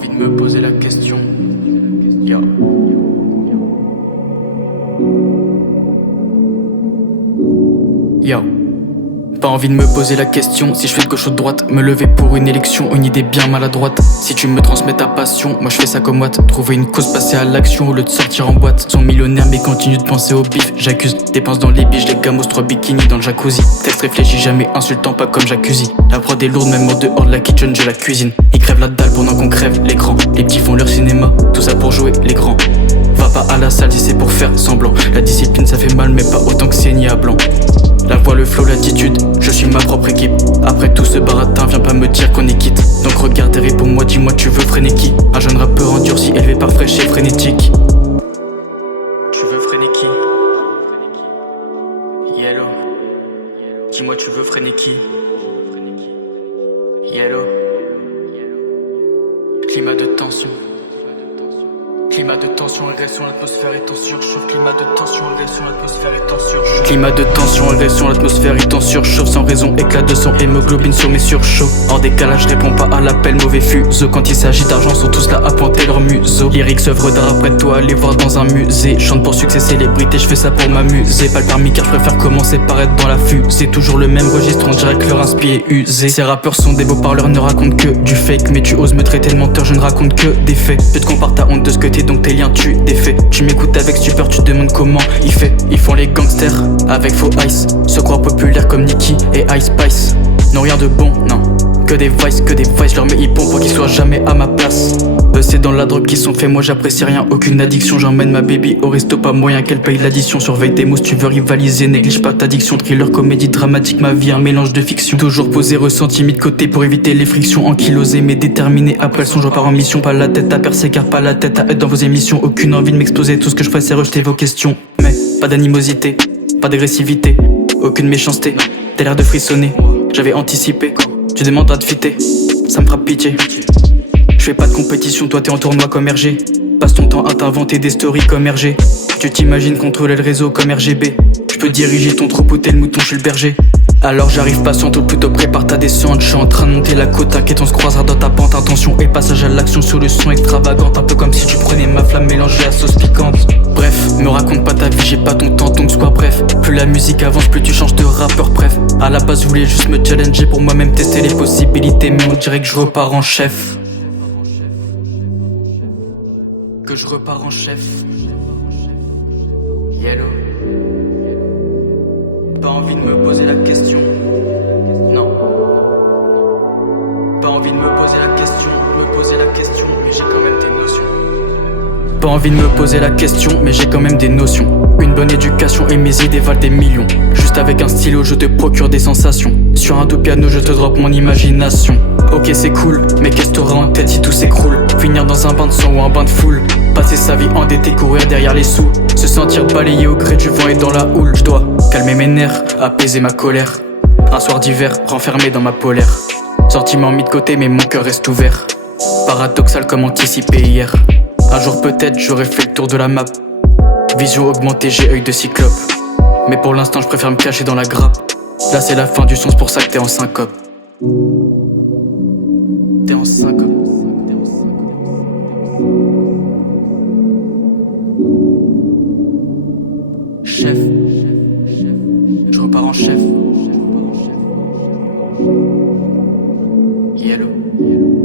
envie de me poser la question. Yo. Yo. Pas envie de me poser la question si je fais de gauche ou de droite. Me lever pour une élection, une idée bien maladroite. Si tu me transmets ta passion, moi je fais ça comme Watt. Trouver une cause, passer à l'action au lieu de sortir en boîte. Sont millionnaires mais continuent de penser au bif. J'accuse, dépense dans les biches, les gamos, 3 bikinis dans le jacuzzi. Texte réfléchi, jamais insultant, pas comme j'accuse. La prod est lourde, même en dehors de la kitchen, je la cuisine. Ils crèvent la dalle pendant qu'on crève l'écran. Les petits font leur cinéma, tout ça pour jouer les grands. Va pas à la salle si c'est pour faire semblant. La discipline ça fait mal mais pas autant que saigner à blanc. La voix, le flow, l'attitude, je suis ma propre équipe. Après tout ce baratin, viens pas me dire qu'on est quitte. Donc regarde et réponds-moi, dis-moi tu veux freiner qui? Un jeune rappeur endurci, élevé par fraîche et frénétique. Tu veux freiner qui? Yellow. Dis-moi tu veux freiner qui? Yellow. Climat de tension. Climat de tension, agression, l'atmosphère est en surchauffe. Climat de tension, agression, l'atmosphère est en surchauffe. Climat de tension, agression, l'atmosphère est en surchauffe. Sans raison, éclat de sang, hémoglobine sur mes surchauds. Hors décalage, réponds pas à l'appel, mauvais fuseau. Quand il s'agit d'argent, sont tous là à pointer leur museau. Lyrics, œuvre d'art, après toi, aller voir dans un musée. Chante pour succès, célébrité, je fais ça pour m'amuser. Pas le permis car je préfère commencer par être dans la fusée. Toujours le même registre, on dirait que leur inspire est usé. Ces rappeurs sont des beaux parleurs, ne racontent que du fake. Mais tu oses me traiter de menteur, je ne raconte que des faits. Je te compare ta honte de ce que t'es, donc tes liens tu défais. Tu m'écoutes avec stupeur, tu te demandes comment il fait. Ils font les gangsters avec faux ice. Se croient populaires comme Nicki et Ice Spice. Non rien de bon, non. Que des vices, je leur mets hippon pour qu'ils soient jamais à ma place. Eux c'est dans la drogue qu'ils sont faits, moi j'apprécie rien, aucune addiction. J'emmène ma baby au resto, pas moyen qu'elle paye l'addition. Surveille tes mousses, tu veux rivaliser, néglige pas ta diction. Thriller, comédie, dramatique, ma vie un mélange de fiction. Toujours posé, ressenti, mis de côté pour éviter les frictions. Ankylosé mais déterminé, après le son je repars en mission. Pas la tête à percer car pas la tête à être dans vos émissions. Aucune envie de m'exposer, tout ce que je ferais c'est rejeter vos questions. Mais pas d'animosité, pas d'agressivité, aucune méchanceté. T'as l'air de frissonner, j'avais anticipé. Tu demandes à te fitter, ça me fera pitié. Je fais pas de compétition, toi t'es en tournoi comme RG. Passe ton temps à t'inventer des stories comme RG. Tu t'imagines contrôler le réseau comme RGB. Je peux diriger ton troupeau, t'es le mouton, je suis le berger. Alors j'arrive patiente ou plutôt prépare ta descente. Je suis en train de monter la côte, t'inquiète on se croisera dans ta pente. Intention et passage à l'action sur le son extravagante. Un peu comme si tu prenais ma flamme mélangée à sauce piquante. Bref, me raconte pas ta vie, j'ai pas ton temps donc sois bref. Plus la musique avance, plus tu changes de rappeur, bref. À la base je voulais juste me challenger pour moi-même tester les possibilités. Mais on dirait que je repars en chef. Que je repars en chef. Yellow. Pas envie de me poser la question. Non. Pas envie de me poser la question, mais j'ai quand même des notions. Pas envie de me poser la question, mais j'ai quand même des notions. Une bonne éducation et mes idées valent des millions. Juste avec un stylo, je te procure des sensations. Sur un doux piano, je te drop mon imagination. Ok c'est cool, mais qu'est-ce t'auras en tête si tout s'écroule? Finir dans un bain de sang ou un bain de foule. Passer sa vie endetté, courir derrière les sous. Se sentir balayé au gré du vent et dans la houle. Je dois calmer mes nerfs, apaiser ma colère. Un soir d'hiver, renfermé dans ma polaire. Sentiment mis de côté mais mon cœur reste ouvert. Paradoxal comme anticipé hier. Un jour peut-être j'aurai fait le tour de la map. Vision augmentée, j'ai œil de cyclope. Mais pour l'instant je préfère me cacher dans la grappe. Là c'est la fin du son, c'est pour ça que t'es en syncope. T'es en syncope. Chef. Je repars en chef. Yellow.